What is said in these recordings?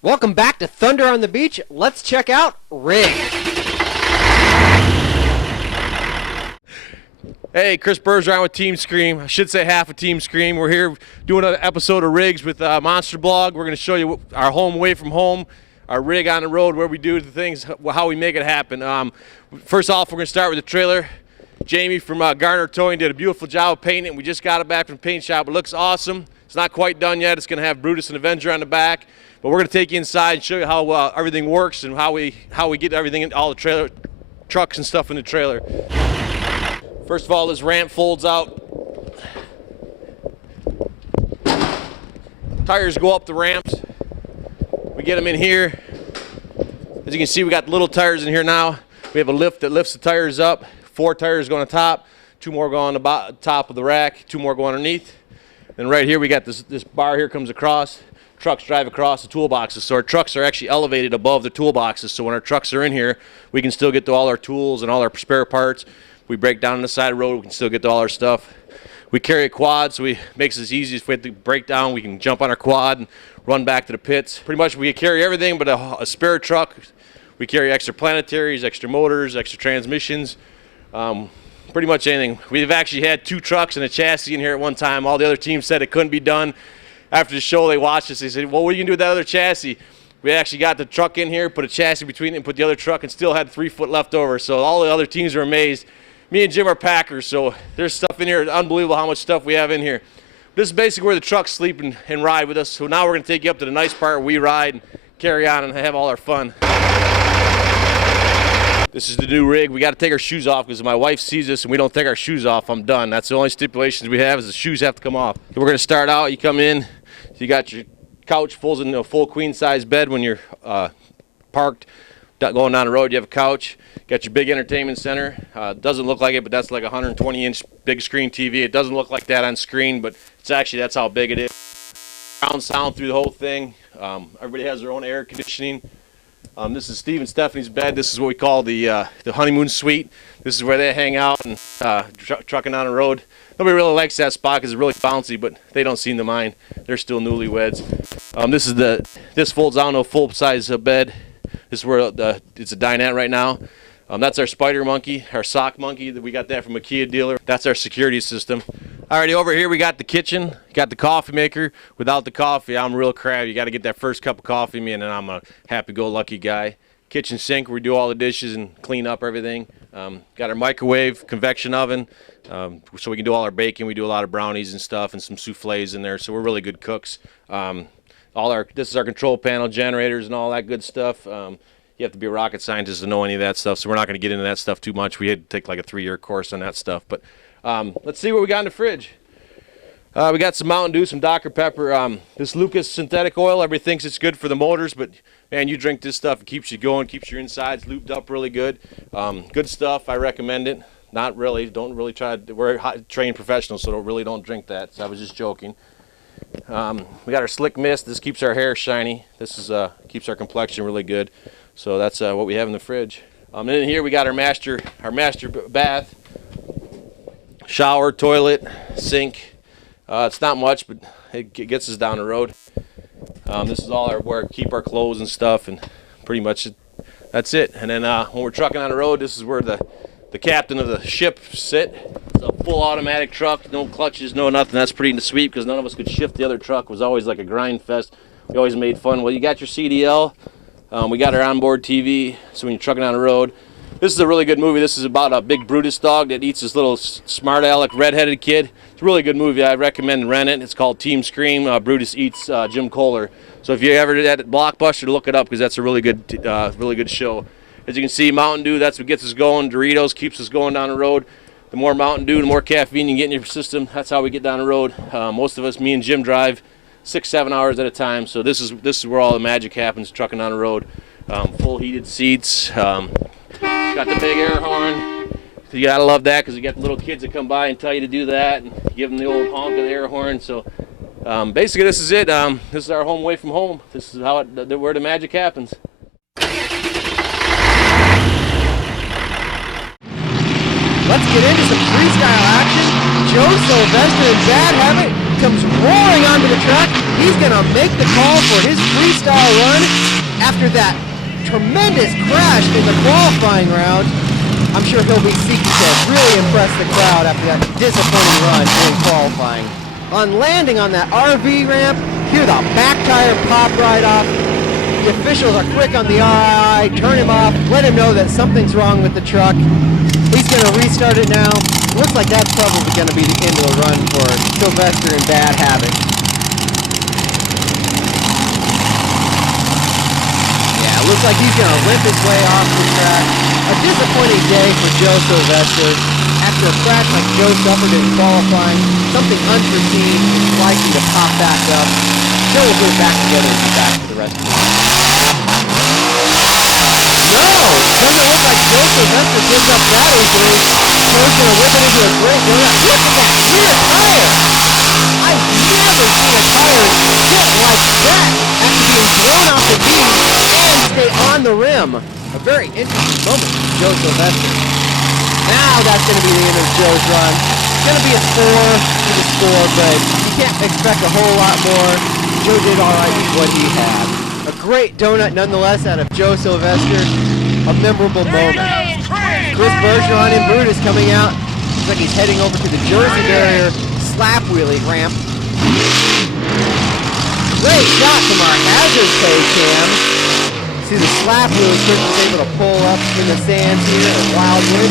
Welcome back to Thunder on the Beach. Let's check out Rig. Hey, Chris Bergeron with Team Scream. I should say half of Team Scream. We're here doing an episode of Rigs with Monster Blog. We're going to show you our home away from home, our rig on the road, where we do the things, how we make it happen. First off, we're going to start with the trailer. Jamie from Garner Towing did a beautiful job of painting it. We just got it back from the paint shop. It looks awesome. It's not quite done yet. It's going to have Brutus and Avenger on the back. But we're going to take you inside and show you how everything works and how we get everything in all the trailer trucks and stuff in the trailer. First of all, this ramp folds out. Tires go up the ramps. We get them in here. As you can see, we got little tires in here now. We have a lift that lifts the tires up. 4 tires go on the top, 2 more go on the top of the rack, 2 more go underneath. And right here we got this bar here comes across. Trucks drive across the toolboxes. So our trucks are actually elevated above the toolboxes. So when our trucks are in here, we can still get to all our tools and all our spare parts. We break down on the side of the road, we can still get to all our stuff. We carry a quad, so it makes it as easy. If we have to break down, we can jump on our quad and run back to the pits. Pretty much we carry everything but a spare truck. We carry extra planetaries, extra motors, extra transmissions. Pretty much anything. We've actually had 2 trucks and a chassis in here at one time. All the other teams said it couldn't be done. After the show, they watched us. They said, well, what are you going to do with that other chassis? We actually got the truck in here, put a chassis between it, and put the other truck, and still had 3 foot left over. So all the other teams are amazed. Me and Jim are packers, so there's stuff in here. It's unbelievable how much stuff we have in here. This is basically where the trucks sleep and ride with us. So now we're going to take you up to the nice part where we ride and carry on and have all our fun. This is the new rig. We got to take our shoes off because if my wife sees this and we don't take our shoes off, I'm done. That's the only stipulations we have is the shoes have to come off. We're going to start out. You come in. You got your couch, folds into a full queen size bed when you're parked. Going down the road, you have a couch. Got your big entertainment center. Doesn't look like it, but that's like a 120-inch big screen TV. It doesn't look like that on screen, but it's actually, that's how big it is. Surround sound through the whole thing. Everybody has their own air conditioning. This is Steve and Stephanie's bed. This is what we call the honeymoon suite. This is where they hang out and trucking on the road. Nobody really likes that spot because it's really bouncy, but they don't seem to mind. They're still newlyweds. This folds down to a full-size bed. This is where it's a dinette right now. That's our spider monkey, our sock monkey. We got that from a Kia dealer. That's our security system. Alrighty, over here we got the kitchen, got the coffee maker. Without the coffee, I'm real crabby. You got to get that first cup of coffee, man, and I'm a happy-go-lucky guy. Kitchen sink, where we do all the dishes and clean up everything. Got our microwave, convection oven, so we can do all our baking. We do a lot of brownies and stuff, and some souffles in there. So we're really good cooks. This is our control panel, generators, and all that good stuff. You have to be a rocket scientist to know any of that stuff, so we're not going to get into that stuff too much. We had to take like a 3-year course on that stuff. But let's see what we got in the fridge. We got some Mountain Dew, some Dr. Pepper. This Lucas synthetic oil, everybody thinks it's good for the motors, but man, you drink this stuff, it keeps you going, keeps your insides lubed up really good. Good stuff, I recommend it. Not really, don't really try to, we're trained professionals, so don't drink that. So I was just joking. We got our Slick Mist. This keeps our hair shiny. This is keeps our complexion really good. So that's what we have in the fridge. And in here we got our master bath, shower, toilet, sink. It's not much, but it gets us down the road. This is all where we keep our clothes and stuff, and pretty much that's it. And then when we're trucking on the road, this is where the captain of the ship sit. It's a full automatic truck, no clutches, no nothing. That's pretty sweet because none of us could shift the other truck. It was always like a grind fest. We always made fun. Well, you got your CDL. We got our onboard TV, so when you're trucking on the road. This is a really good movie. This is about a big Brutus dog that eats this little smart aleck redheaded kid. It's a really good movie. I recommend rent it. It's called Team Scream. Brutus eats Jim Kohler. So if you ever did that at Blockbuster, look it up because that's a really good show. As you can see, Mountain Dew, that's what gets us going. Doritos keeps us going down the road. The more Mountain Dew, the more caffeine you get in your system. That's how we get down the road. Most of us, me and Jim, drive 6-7 hours at a time. So this is where all the magic happens, trucking on the road. Full heated seats. Got the big air horn. So you gotta love that because you got the little kids that come by and tell you to do that and give them the old honk of the air horn. So basically, this is it. This is our home away from home. This is how where the magic happens. Let's get into some freestyle action. Joe, Sylvester, and Bad Habit comes roaring onto the track. He's going to make the call for his freestyle run after that tremendous crash in the qualifying round. I'm sure he'll be seeking to really impress the crowd after that disappointing run in qualifying. On landing on that RV ramp, hear the back tire pop right off. The officials are quick on the eye, turn him off, let him know that something's wrong with the truck. He's going to restart it now. Looks like that's probably going to be the end of the run for Sylvester and Bad Habit. Yeah, looks like he's going to limp his way off the track. A disappointing day for Joe Sylvester. After a crash like Joe suffered in qualifying, something unforeseen is likely to pop back up. Joe will put it back together and be back for the rest of the week. No! Doesn't look like Joe Sylvester gives up that easily. Joe's going to whip it into a great donut. Look at that rear tire! I've never seen a tire hit like that after being thrown off the beam and stay on the rim. A very interesting moment for Joe Sylvester. Now that's going to be the end of Joe's run. It's going to be a score to the score, but you can't expect a whole lot more. Joe did all right with what he had. A great donut nonetheless out of Joe Sylvester. A memorable moment. Chris Bergeron and Brutus coming out. Looks like he's heading over to the Jersey barrier slap wheelie ramp. Great shot from our hazard pay cam. See the slap wheel Chris was able to pull up in the sands here at Wildwood.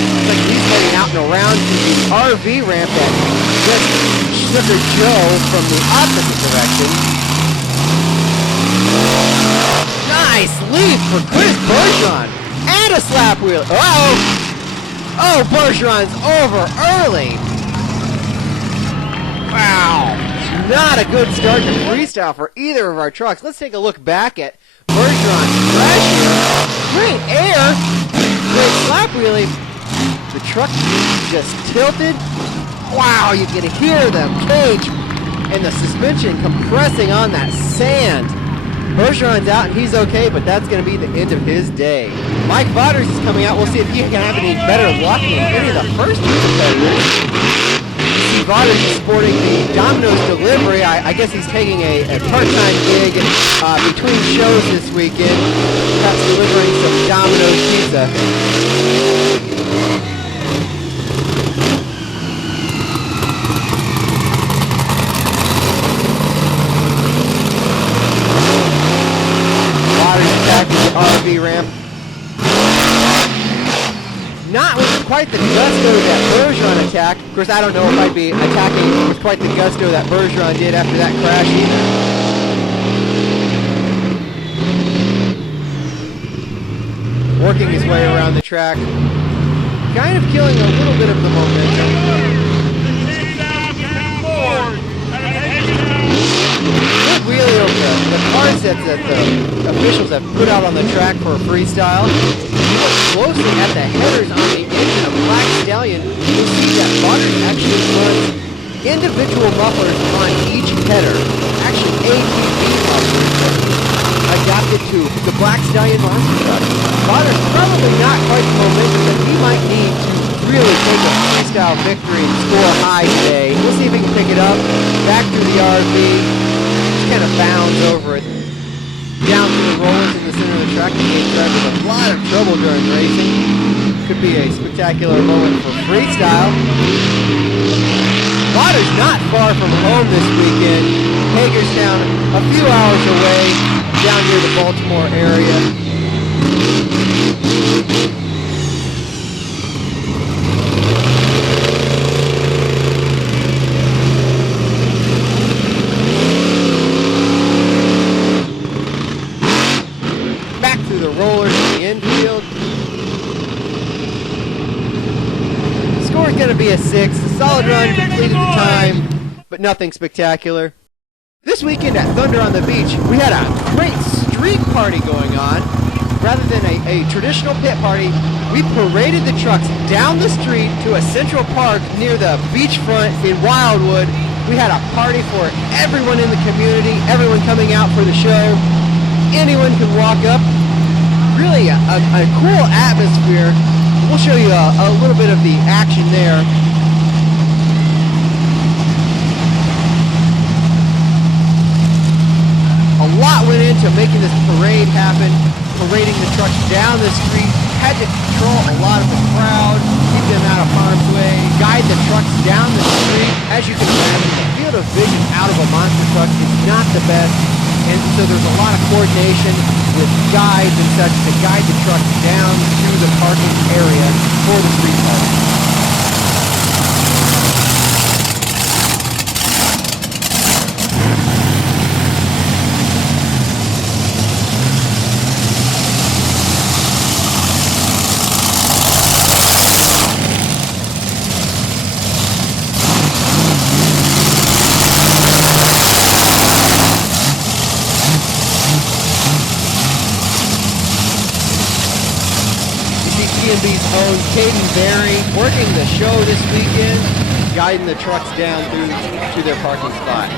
Looks like he's heading out and around to the RV ramp that just sugar Joe from the opposite direction. Nice lead for Chris Bergeron. And a slap wheel. Uh-oh. Oh, Bergeron's over early. Wow. Not a good start to freestyle for either of our trucks. Let's take a look back at Bergeron's crash here. Great air. Great slap wheelie. The truck just tilted. Wow, you can hear the cage and the suspension compressing on that sand. Bergeron's out and he's okay, but that's going to be the end of his day. Mike Vauders is coming out. We'll see if he can have any better luck than any of the first two competitors. Vauders is sporting the Domino's delivery. I guess he's taking a part-time gig between shows this weekend. Perhaps delivering some Domino's pizza. RV ramp. Not with quite the gusto that Bergeron attacked. Of course, I don't know if I'd be attacking with quite the gusto that Bergeron did after that crash either. Working his way around the track. Kind of killing a little bit of the momentum. Good wheelie over the car sets that the officials have put out on the track for freestyle. Look closely at the headers on the engine of Black Stallion. You'll see that Vauders actually runs individual mufflers on each header. Actually, ATV mufflers adapted to the Black Stallion monster truck. Vauders probably not quite the momentum that he might need to really take a freestyle victory and score high today. We'll see if he can pick it up. Back through the RV. Just kind of bounds over it. Down through the rollers in the center of the track. The game driver with a lot of trouble during racing. Could be a spectacular moment for freestyle. Vauders not far from home this weekend. Hagerstown a few hours away, down near the Baltimore area. The rollers in the infield. The score is going to be a 6. A solid run, completed the time, but nothing spectacular. This weekend at Thunder on the Beach, we had a great street party going on. Rather than a traditional pit party, we paraded the trucks down the street to a central park near the beachfront in Wildwood. We had a party for everyone in the community, everyone coming out for the show. Anyone can walk up. Really a cool atmosphere. We'll show you a little bit of the action there. into making this parade happen, parading the trucks down the street, had to control a lot of the crowd, keep them out of harm's way, guide the trucks down the street. As you can imagine, the field of vision out of a monster truck is not the best, and so there's a lot of coordination with guides and such to guide the trucks down to the parking area for the street party. CNB's own Caden Berry working the show this weekend, guiding the trucks down through to their parking spot.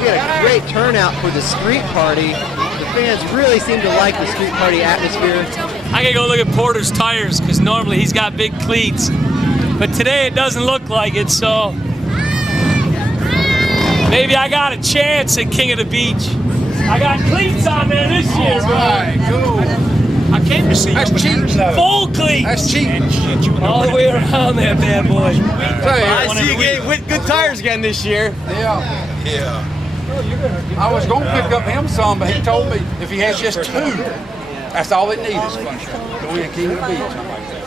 We had a great turnout for the street party. The fans really seem to like the street party atmosphere. I gotta go look at Porter's tires because normally he's got big cleats, but today it doesn't look like it, so maybe I got a chance at King of the Beach. I got cleats on there this year, bro. Right, cool. I came to see That's cheap. full cleats. That's cheap. All the way around that bad boy. I see you getting with good tires again this year. Yeah. Yeah. I was going to pick up him some, but he told me if he has just 2, that's all it needs is sunshine. Go in King of the Beach. I'm like that.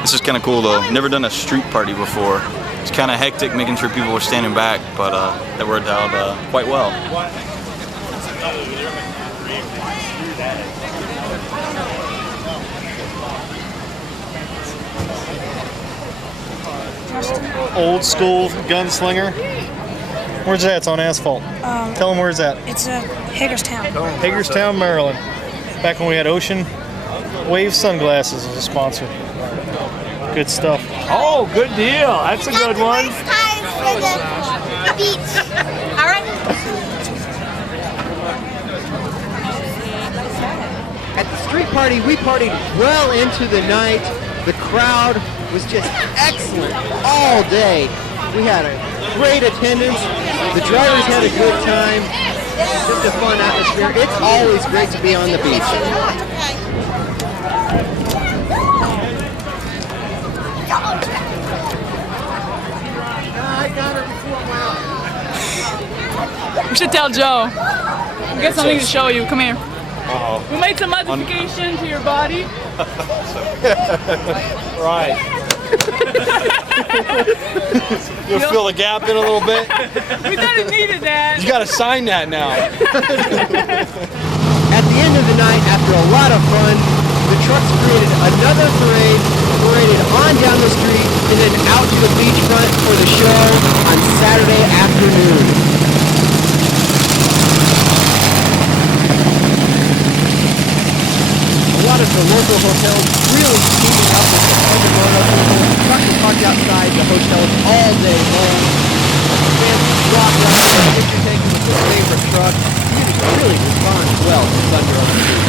This is kind of cool though. Never done a street party before. It's kind of hectic making sure people were standing back, but that worked out quite well. Old school Gunslinger. Where's that? It's on asphalt. Tell them where it's at. It's Hagerstown. Hagerstown, Maryland. Back when we had Ocean Wave sunglasses as a sponsor. Good stuff. Oh, good deal. That's a good one. Time for the beach. All right. At the street party, we partied well into the night. The crowd was just excellent all day. We had a great attendance. The drivers had a good time. Just a fun atmosphere. It's always great to be on the beach. We should tell Joe. We got something to show you. Come here. We made some modification to your body. Right. You'll fill the gap in a little bit. We thought it needed that. You got to sign that now. At the end of the night, after a lot of fun, the trucks created another parade, paraded on down the street, and then out to the beachfront for the show on Saturday afternoon. A lot of the local hotels really teaming up with the Pandemonium people. Trucks are parked outside the hotels all day long. Fans walk out there, picture taking with their favorite truck. Music really responds well to Thunder on the Beach.